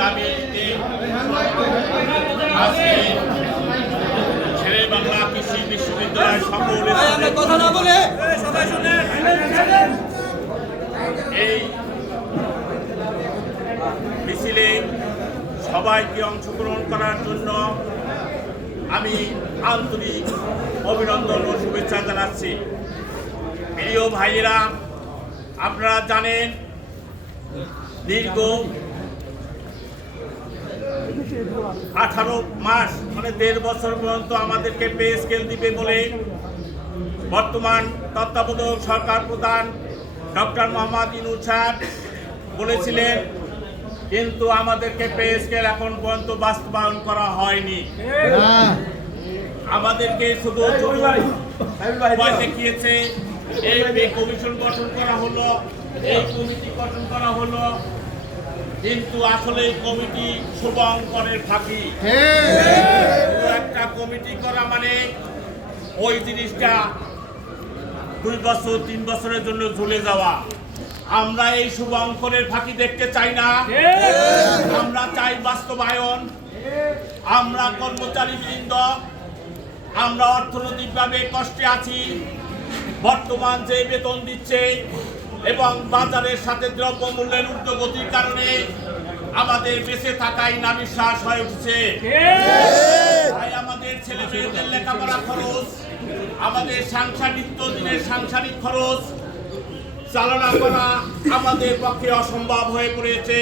দাবিতে আজকে শেরে বাংলা কৃষি বিশ্ববিদ্যালয় সকল কথা না বলে এই মিছিলে সবাইকে অংশগ্রহণ করার জন্য আমি আন্তরিক অভিনন্দন ও শুভেচ্ছা জানাচ্ছি। প্রিয় ভাইয়েরা, আপনারা জানেন দীর্ঘ 18 মাস মানে 1.5 বছর পর্যন্ত আমাদেরকে পে স্কেল দিবে বলে বর্তমান তত্ত্বাবধায়ক সরকার প্রধান ডক্টর মোহাম্মদ ইউনূস সাহেব বলেছিলেন, কিন্তু আমাদেরকে পে স্কেল এখন পর্যন্ত বাস্তবায়ন করা হয়নি। আমাদেরকে শুধু দেখিয়েছে এই পে কমিশন গঠন করা হলো, এই কমিটি গঠন করা হলো, কিন্তু আসলে এই কমিটি শুভঙ্করের ফাঁকি। একটা কমিটি করা মানে ওই জিনিসটা 2 বছর 3 বছরের জন্য ঝুলে যাওয়া। আমরা এই শুভঙ্করের ফাঁকি দেখতে চাই না, আমরা চাই বাস্তবায়ন। আমরা কর্মচারীবৃন্দ, আমরা অর্থনৈতিকভাবে কষ্টে আছি। বর্তমান যে বেতন দিচ্ছে এবং বাজারের সাথে দ্রব্যমূল্যের ঊর্ধ্বগতির কারণে আমাদের বেঁচে থাকাই নাবিশ্বাস হয়ে উঠছে। তাই আমাদের ছেলে মেয়েদের লেখাপড়া খরচ, আমাদের দিনের সাংসারিক খরচ চালনা করা আমাদের পক্ষে অসম্ভব হয়ে পড়েছে।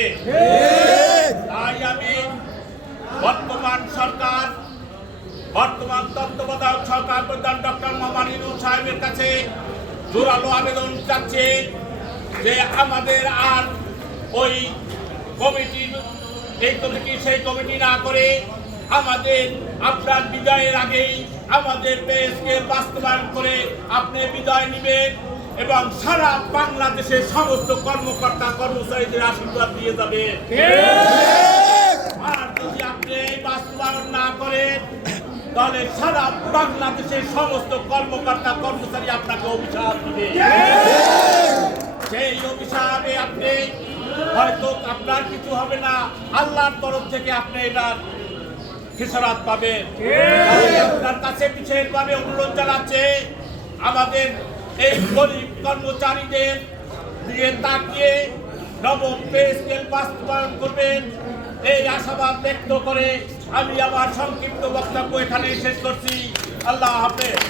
তাই আমি বর্তমান তত্ত্বাবধায়ক সরকার প্রধান ডক্টর মোহাম্মদ ইউনূস সাহেবের কাছে জোরালো আবেদন চাচ্ছে যে আমাদের আর ওই সেই কমিটি না করে আমাদের আপনার বিদায়ের আগেই আমাদের পে স্কেল বাস্তবায়ন করে আপনি বিদায় নেবেন এবং সারা বাংলাদেশের সমস্ত কর্মকর্তা কর্মচারীদের আশীর্বাদ দিয়ে যাবে। আর যদি আপনি বাস্তবায়ন না করেন তাহলে সারা বাংলাদেশের সমস্ত কর্মকর্তা কর্মচারী আপনাকে অভিশাপ দিবে। সেই অভিশাপে আপনি হয়তো আপনার কিছু হবে না, আল্লাহর তরফ থেকে আপনি এটার খেসারত পাবেন। আপনার কাছে বিশেষভাবে অনুরোধ জানাচ্ছে আমাদের এই গরিব কর্মচারীদের দিয়ে তাকিয়ে নবম পে স্কেল বাস্তবায়ন করবেন, এই আশাবাদ ব্যক্ত করে আমি আমার সংক্ষিপ্ত বক্তব্য এখানে শেষ করছি। আল্লাহ হাফেজ।